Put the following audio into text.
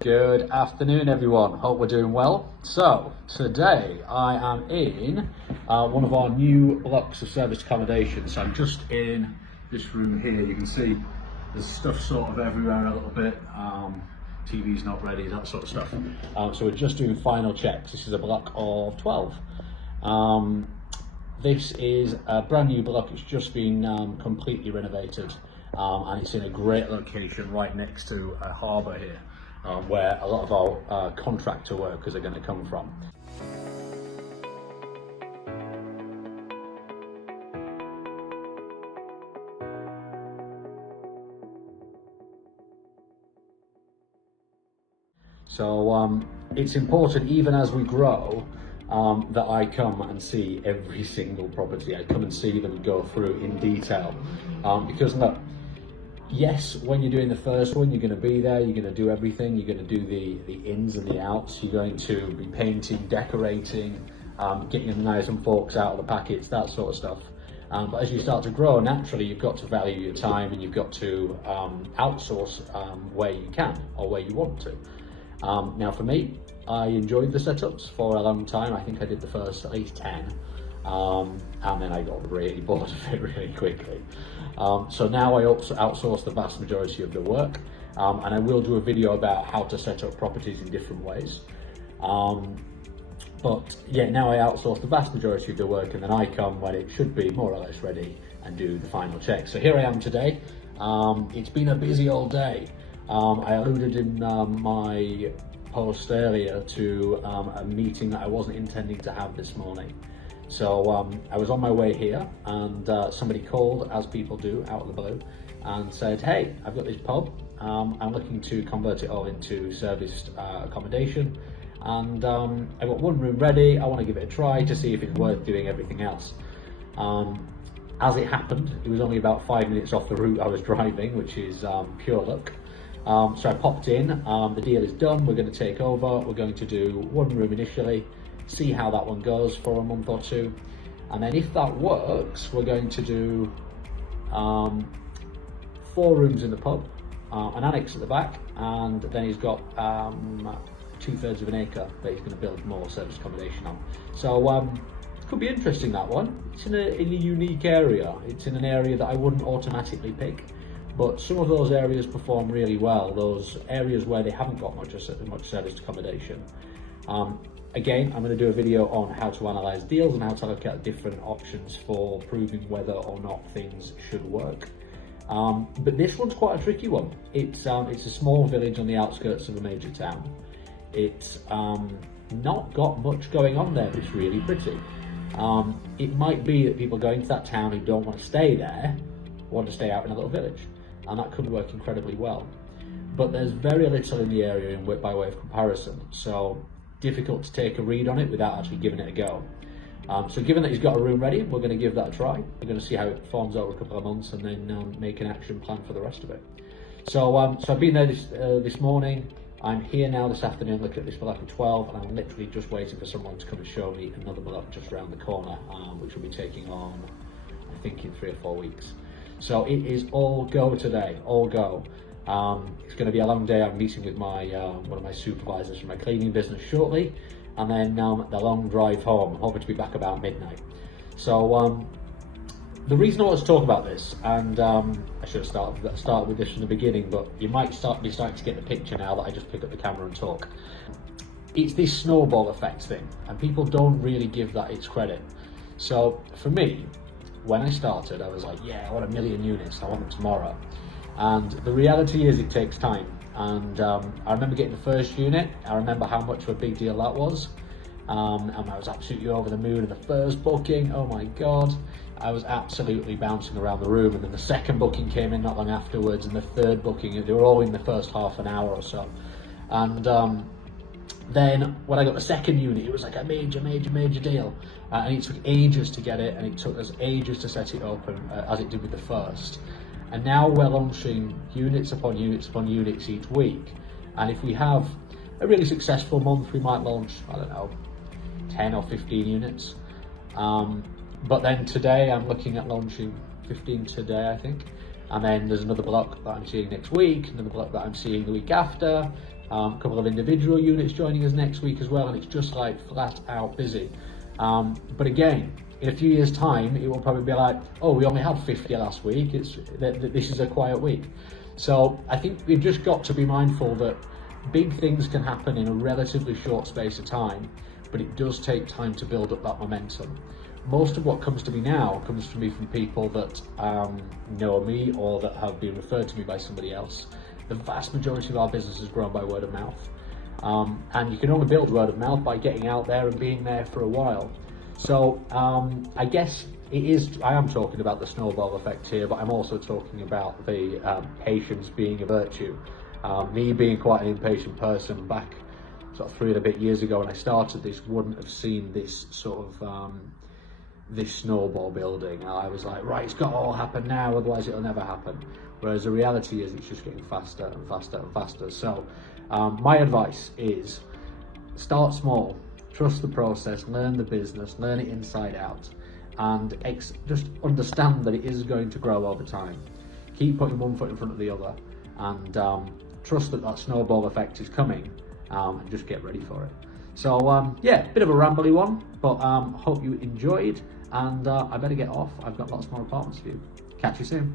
Good afternoon, everyone. Hope we're doing well. So today I am in one of our new blocks of service accommodation. So I'm just in this room here. You can see there's stuff sort of everywhere a little bit. TV's not ready, that sort of stuff. So we're just doing final checks. This is a block of 12. This is a brand new block. It's just been completely renovated, and it's in a great location right next to a harbour here, where a lot of our contractor workers are going to come from. So it's important, even as we grow, that I come and see every single property. I come and see them and go through in detail, because look, yes, when you're doing the first one, you're going to be there, you're going to do everything, you're going to do the ins and the outs, you're going to be painting, decorating, getting the knives and forks out of the packets, that sort of stuff. But as you start to grow, naturally you've got to value your time, and you've got to outsource where you can or where you want to. Now for me, I enjoyed the setups for a long time. I think I did the first at least 10, and then I got really bored of it really quickly. So now I also outsource the vast majority of the work, and I will do a video about how to set up properties in different ways. But yeah, now I outsource the vast majority of the work, and then I come when it should be more or less ready and do the final check. So here I am today. It's been a busy old day. I alluded in my post earlier to a meeting that I wasn't intending to have this morning. So I was on my way here, and somebody called, as people do, out of the blue, and said, hey, I've got this pub, I'm looking to convert it all into serviced accommodation, and I've got one room ready, I want to give it a try to see if it's worth doing everything else. As it happened, it was only about 5 minutes off the route I was driving, which is pure luck. So I popped in, the deal is done, we're going to take over, we're going to do one room initially, see how that one goes for a month or two, and then if that works, we're going to do 4 rooms in the pub, an annex at the back, and then he's got 2/3 of an acre that he's going to build more service accommodation on. So it could be interesting, that one. It's in a unique area. It's in an area that I wouldn't automatically pick. But some of those areas perform really well, those areas where they haven't got much serviced accommodation. Again, I'm going to do a video on how to analyse deals and how to look at different options for proving whether or not things should work. But this one's quite a tricky one. It's a small village on the outskirts of a major town. It's not got much going on there, but it's really pretty. It might be that people going to that town who don't want to stay there want to stay out in a little village, and that could work incredibly well. But there's very little in the area by way of comparison, so difficult to take a read on it without actually giving it a go. So given that he's got a room ready, we're going to give that a try. We're going to see how it performs over a couple of months, and then make an action plan for the rest of it. So I've been there this morning. I'm here now this afternoon looking at this block of 12, and I'm literally just waiting for someone to come and show me another block just around the corner, which we'll be taking on, I think, in 3 or 4 weeks. So it is all go today, all go. It's going to be a long day. I'm meeting with my one of my supervisors from my cleaning business shortly, and then the long drive home. I'm hoping to be back about midnight. So the reason I want to talk about this, and I should have started with this from the beginning, but you might be starting to get the picture now that I just pick up the camera and talk. It's this snowball effect thing, and people don't really give that its credit. So for me, when I started, I was like, yeah, I want 1 million units, I want them tomorrow. And the reality is it takes time. And I remember getting the first unit, I remember how much of a big deal that was. And I was absolutely over the moon. And the first booking, oh my God, I was absolutely bouncing around the room. And then the second booking came in not long afterwards, and the third booking, they were all in the first half an hour or so. And then when I got the second unit, it was like a major deal, and it took ages to get it, and it took us ages to set it up, as it did with the first. And now we're launching units upon units upon units each week, and if we have a really successful month, we might launch, I don't know, 10 or 15 units. But then today I'm looking at launching 15 today, I think. And then there's another block that I'm seeing next week, another block that I'm seeing the week after. a couple of individual units joining us next week as well, and it's just like flat out busy. But again, in a few years' time, it will probably be like, oh, we only had 50 last week. This is a quiet week. So I think we've just got to be mindful that big things can happen in a relatively short space of time, but it does take time to build up that momentum. Most of what comes to me now comes to me from people that know me or that have been referred to me by somebody else. The vast majority of our business is grown by word of mouth. And you can only build word of mouth by getting out there and being there for a while. So I guess I am talking about the snowball effect here, but I'm also talking about the patience being a virtue. Me being quite an impatient person, back sort of 3 and a bit years ago when I started this, wouldn't have seen this sort of this snowball building. I was like, right, it's got to all happen now, otherwise it'll never happen. Whereas the reality is it's just getting faster and faster and faster. So my advice is start small, trust the process, learn the business, learn it inside out, and just understand that it is going to grow over time. Keep putting one foot in front of the other, and trust that snowball effect is coming, and just get ready for it. So yeah, bit of a rambly one, but hope you enjoyed, and I better get off. I've got lots more apartments for you. Catch you soon.